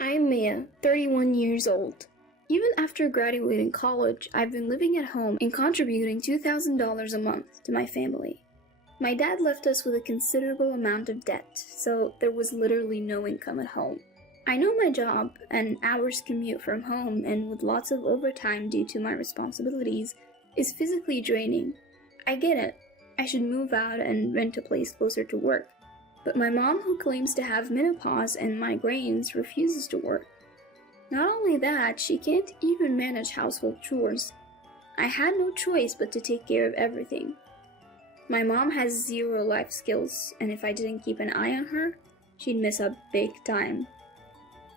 I'm Mia, 31 years old. Even after graduating college, I've been living at home and contributing $2,000 a month to my family. My dad left us with a considerable amount of debt, so there was literally no income at home. I know my job, an hour's commute from home and with lots of overtime due to my responsibilities, is physically draining. I get it. I should move out and rent a place closer to work. But my mom, who claims to have menopause and migraines, refuses to work. Not only that, she can't even manage household chores. I had no choice but to take care of everything. My mom has zero life skills, and if I didn't keep an eye on her, she'd mess up big time.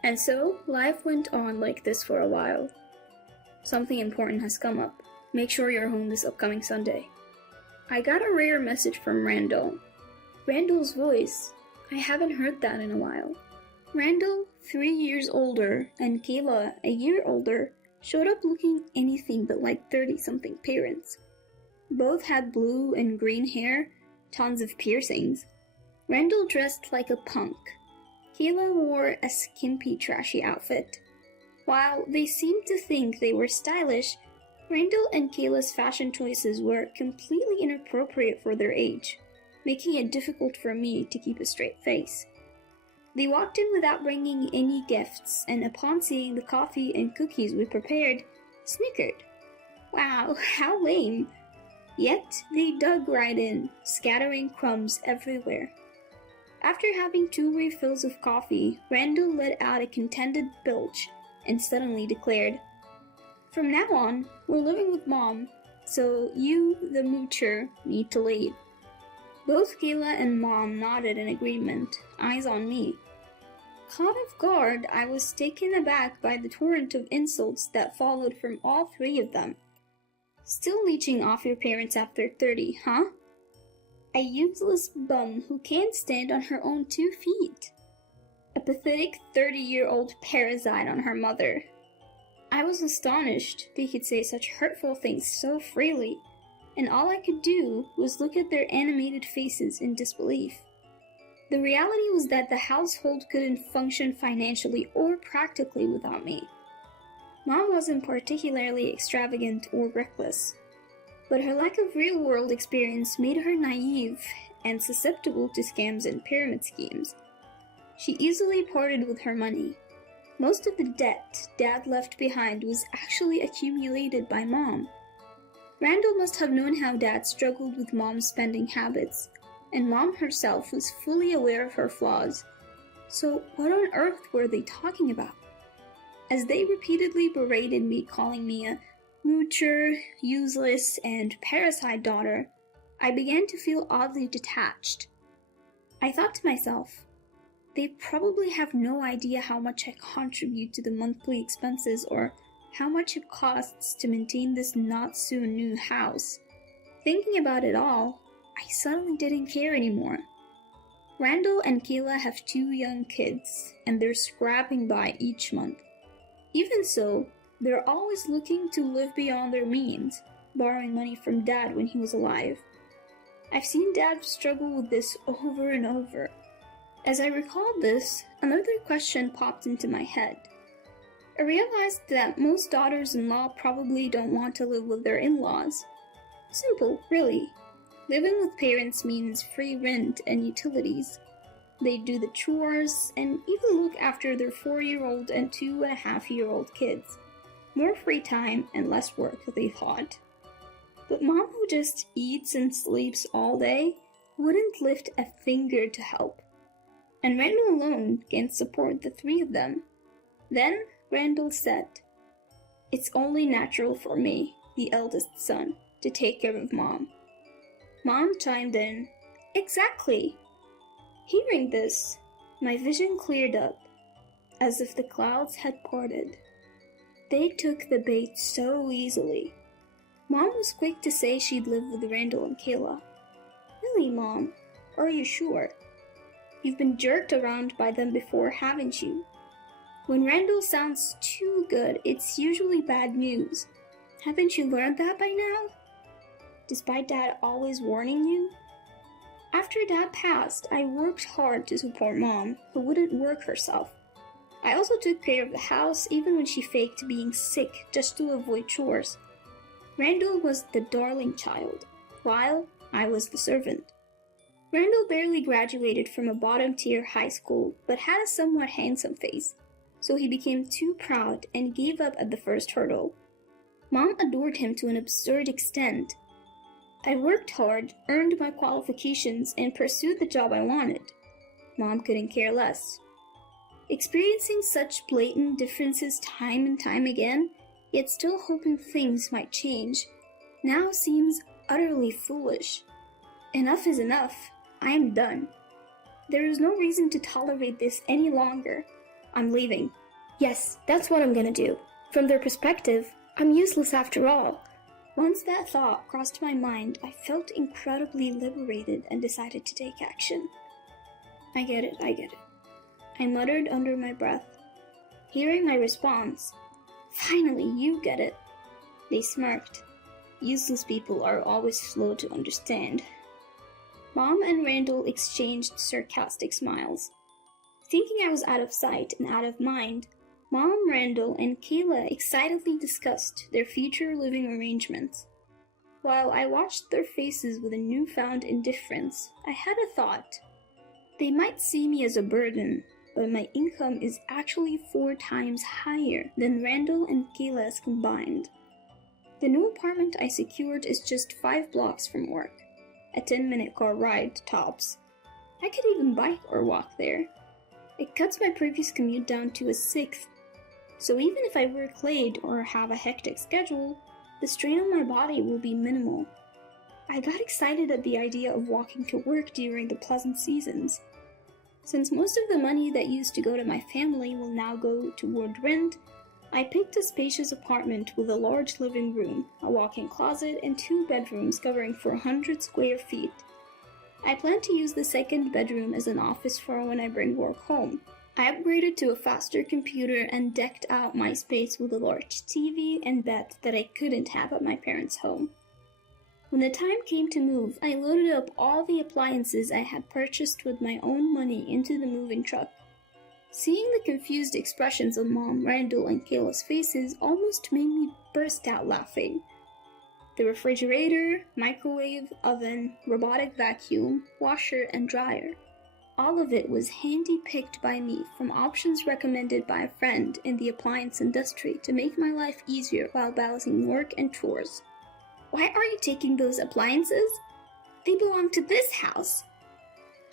And so, life went on like this for a while. Something important has come up. Make sure you're home this upcoming Sunday. I got a rare message from Randall. Randall's voice. I haven't heard that in a while. Randall, 3 years older, and Kayla, a year older, showed up looking anything but like 30-something parents. Both had blue and green hair, tons of piercings. Randall dressed like a punk. Kayla wore a skimpy, trashy outfit. While they seemed to think they were stylish, Randall and Kayla's fashion choices were completely inappropriate for their age, making it difficult for me to keep a straight face. They walked in without bringing any gifts, and upon seeing the coffee and cookies we prepared, snickered. Wow, how lame! Yet they dug right in, scattering crumbs everywhere. After having 2 refills of coffee, Randall let out a contented belch and suddenly declared, "From now on, we're living with Mom, so you, the moocher, need to leave." Both Kayla and Mom nodded in agreement, eyes on me. Caught off guard, I was taken aback by the torrent of insults that followed from all 3 of them. "Still leeching off your parents after 30, huh? A useless bum who can't stand on her own 2 feet. A pathetic 30-year-old parasite on her mother." I was astonished they could say such hurtful things so freely, and all I could do was look at their animated faces in disbelief. The reality was that the household couldn't function financially or practically without me. Mom wasn't particularly extravagant or reckless, but her lack of real-world experience made her naive and susceptible to scams and pyramid schemes. She easily parted with her money. Most of the debt Dad left behind was actually accumulated by Mom. Randall must have known how Dad struggled with Mom's spending habits, and Mom herself was fully aware of her flaws. So what on earth were they talking about? As they repeatedly berated me, calling me a moocher, useless, and parasite daughter, I began to feel oddly detached. I thought to myself, they probably have no idea how much I contribute to the monthly expenses or how much it costs to maintain this not-so-new house. Thinking about it all, I suddenly didn't care anymore. Randall and Kayla have 2 young kids, and they're scrapping by each month. Even so, they're always looking to live beyond their means, borrowing money from Dad when he was alive. I've seen Dad struggle with this over and over. As I recalled this, another question popped into my head. I realized that most daughters-in-law probably don't want to live with their in-laws. Simple, really. Living with parents means free rent and utilities. They do the chores and even look after their 4-year-old and 2.5-year-old kids. More free time and less work, they thought. But Mom, who just eats and sleeps all day, wouldn't lift a finger to help. And Randall alone can't support the 3 of them. Then Randall said, "It's only natural for me, the eldest son, to take care of Mom." Mom chimed in, "Exactly." Hearing this, my vision cleared up, as if the clouds had parted. They took the bait so easily. Mom was quick to say she'd live with Randall and Kayla. "Really, Mom? Are you sure? You've been jerked around by them before, haven't you? When Randall sounds too good, it's usually bad news. Haven't you learned that by now? Despite Dad always warning you?" After Dad passed, I worked hard to support Mom, who wouldn't work herself. I also took care of the house even when she faked being sick just to avoid chores. Randall was the darling child, while I was the servant. Randall barely graduated from a bottom-tier high school, but had a somewhat handsome face, so he became too proud and gave up at the first hurdle. Mom adored him to an absurd extent. I worked hard, earned my qualifications, and pursued the job I wanted. Mom couldn't care less. Experiencing such blatant differences time and time again, yet still hoping things might change, now seems utterly foolish. Enough is enough. I am done. There is no reason to tolerate this any longer. I'm leaving. Yes, that's what I'm gonna do. From their perspective, I'm useless after all. Once that thought crossed my mind, I felt incredibly liberated and decided to take action. I get it. I muttered under my breath. Hearing my response, finally, you get it. They smirked. Useless people are always slow to understand. Mom and Randall exchanged sarcastic smiles. Thinking I was out of sight and out of mind, Mom, Randall, and Kayla excitedly discussed their future living arrangements. While I watched their faces with a newfound indifference, I had a thought. They might see me as a burden, but my income is actually 4 times higher than Randall and Kayla's combined. The new apartment I secured is just 5 blocks from work, a 10-minute car ride tops. I could even bike or walk there. It cuts my previous commute down to a sixth, so even if I work late or have a hectic schedule, the strain on my body will be minimal. I got excited at the idea of walking to work during the pleasant seasons. Since most of the money that used to go to my family will now go toward rent, I picked a spacious apartment with a large living room, a walk-in closet, and 2 bedrooms covering 400 square feet. I plan to use the second bedroom as an office for when I bring work home. I upgraded to a faster computer and decked out my space with a large TV and bed that I couldn't have at my parents' home. When the time came to move, I loaded up all the appliances I had purchased with my own money into the moving truck. Seeing the confused expressions on Mom, Randall, and Kayla's faces almost made me burst out laughing. The refrigerator, microwave, oven, robotic vacuum, washer, and dryer. All of it was handy-picked by me from options recommended by a friend in the appliance industry to make my life easier while balancing work and chores. Why are you taking those appliances? They belong to this house.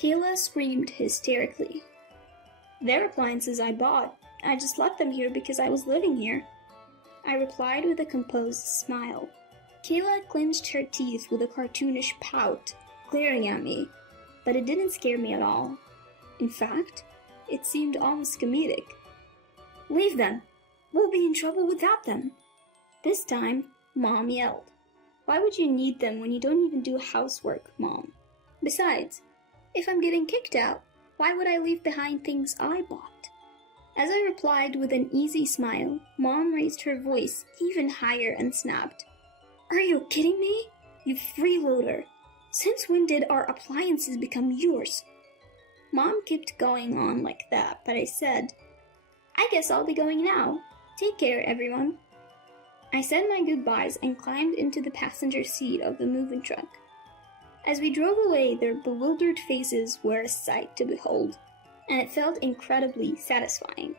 Kayla screamed hysterically. They're appliances I bought. I just left them here because I was living here. I replied with a composed smile. Kayla clenched her teeth with a cartoonish pout, glaring at me, but it didn't scare me at all. In fact, it seemed almost comedic. Leave them. We'll be in trouble without them. This time, Mom yelled. Why would you need them when you don't even do housework, Mom? Besides, if I'm getting kicked out, why would I leave behind things I bought? As I replied with an easy smile, Mom raised her voice even higher and snapped. Are you kidding me? You freeloader! Since when did our appliances become yours? Mom kept going on like that, but I said, I guess I'll be going now. Take care, everyone. I said my goodbyes and climbed into the passenger seat of the moving truck. As we drove away, their bewildered faces were a sight to behold, and it felt incredibly satisfying.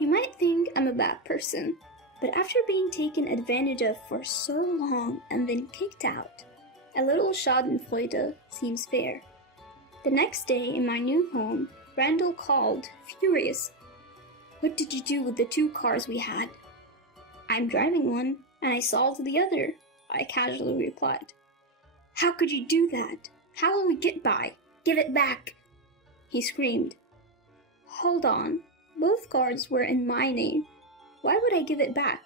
You might think I'm a bad person, but after being taken advantage of for so long and then kicked out, a little schadenfreude seems fair. The next day in my new home, Randall called, furious. What did you do with the 2 cars we had? I'm driving one, and I sold the other, I casually replied. How could you do that? How will we get by? Give it back! He screamed. Hold on. Both cars were in my name. Why would I give it back?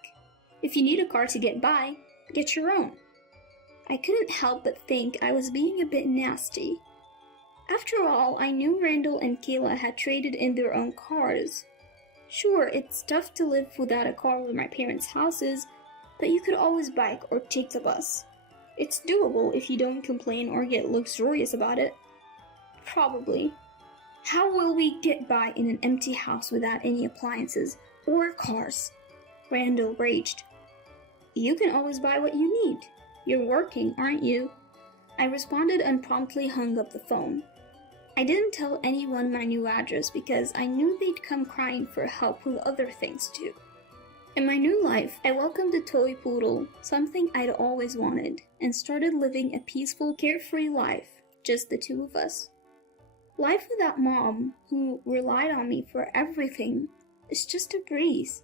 If you need a car to get by, get your own. I couldn't help but think I was being a bit nasty. After all, I knew Randall and Kayla had traded in their own cars. Sure, it's tough to live without a car with my parents' houses, but you could always bike or take the bus. It's doable if you don't complain or get luxurious about it. Probably. How will we get by in an empty house without any appliances or cars? Randall raged. You can always buy what you need. You're working, aren't you? I responded and promptly hung up the phone. I didn't tell anyone my new address because I knew they'd come crying for help with other things too. In my new life, I welcomed a toy poodle, something I'd always wanted, and started living a peaceful, carefree life, just the two of us. Life without Mom, who relied on me for everything, is just a breeze.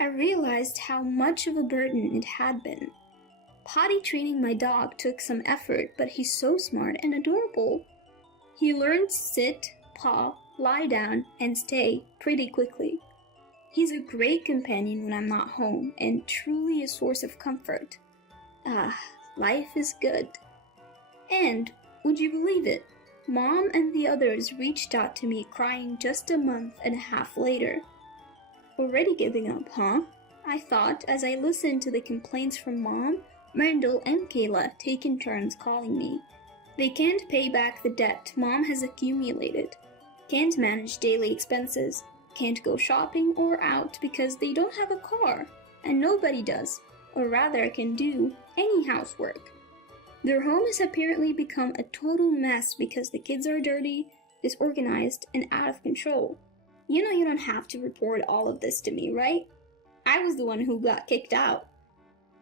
I realized how much of a burden it had been. Potty training my dog took some effort, but he's so smart and adorable. He learned to sit, paw, lie down, and stay pretty quickly. He's a great companion when I'm not home, and truly a source of comfort. Life is good. And, would you believe it, Mom and the others reached out to me crying just a month and a half later. Already giving up, huh? I thought as I listened to the complaints from Mom, Randall and Kayla taking turns calling me. They can't pay back the debt Mom has accumulated, can't manage daily expenses, can't go shopping or out because they don't have a car, and nobody does, or rather can do, any housework. Their home has apparently become a total mess because the kids are dirty, disorganized, and out of control. You know you don't have to report all of this to me, right? I was the one who got kicked out.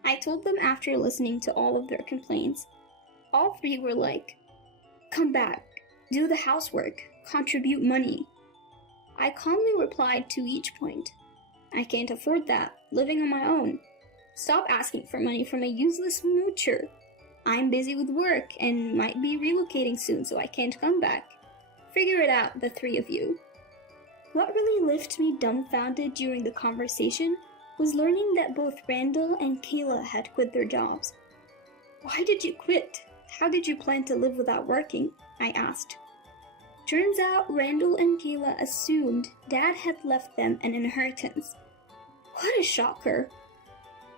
I told them after listening to all of their complaints. All three were like, come back, do the housework, contribute money. I calmly replied to each point. I can't afford that, living on my own. Stop asking for money from a useless moocher. I'm busy with work and might be relocating soon, so I can't come back. Figure it out, the three of you. What really left me dumbfounded during the conversation was learning that both Randall and Kayla had quit their jobs. Why did you quit? How did you plan to live without working? I asked. Turns out Randall and Kayla assumed Dad had left them an inheritance. What a shocker.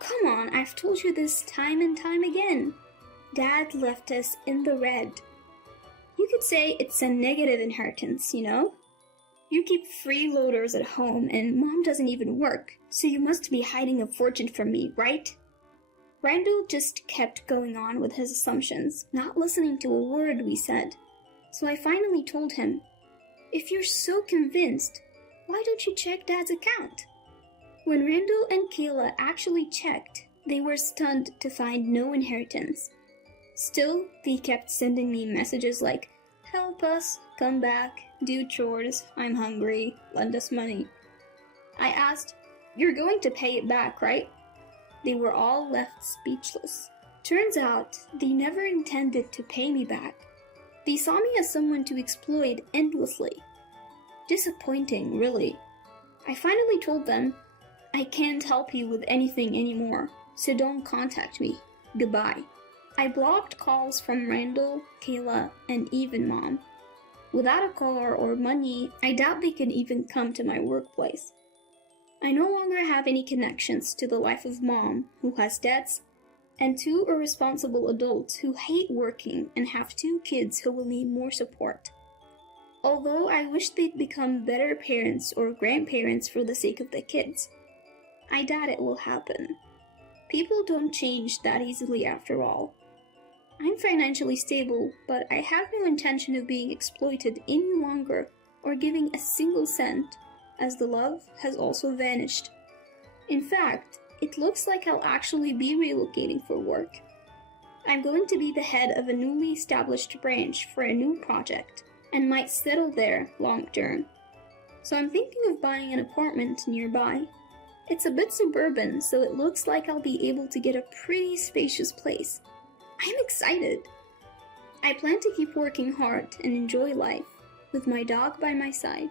Come on, I've told you this time and time again. Dad left us in the red. You could say it's a negative inheritance, you know? You keep freeloaders at home and Mom doesn't even work, so you must be hiding a fortune from me, right? Randall just kept going on with his assumptions, not listening to a word we said. So I finally told him, if you're so convinced, why don't you check Dad's account? When Randall and Kayla actually checked, they were stunned to find no inheritance. Still, they kept sending me messages like, help us, come back, do chores, I'm hungry, lend us money. I asked, you're going to pay it back, right? They were all left speechless. Turns out, they never intended to pay me back. They saw me as someone to exploit endlessly. Disappointing, really. I finally told them, I can't help you with anything anymore, so don't contact me. Goodbye. I blocked calls from Randall, Kayla, and even Mom. Without a car or money, I doubt they could even come to my workplace. I no longer have any connections to the life of Mom, who has debts, and two irresponsible adults who hate working and have two kids who will need more support. Although I wish they'd become better parents or grandparents for the sake of the kids, I doubt it will happen. People don't change that easily after all. I'm financially stable, but I have no intention of being exploited any longer or giving a single cent, as the love has also vanished. In fact, it looks like I'll actually be relocating for work. I'm going to be the head of a newly established branch for a new project, and might settle there long term. So I'm thinking of buying an apartment nearby. It's a bit suburban, so it looks like I'll be able to get a pretty spacious place. I'm excited! I plan to keep working hard and enjoy life, with my dog by my side.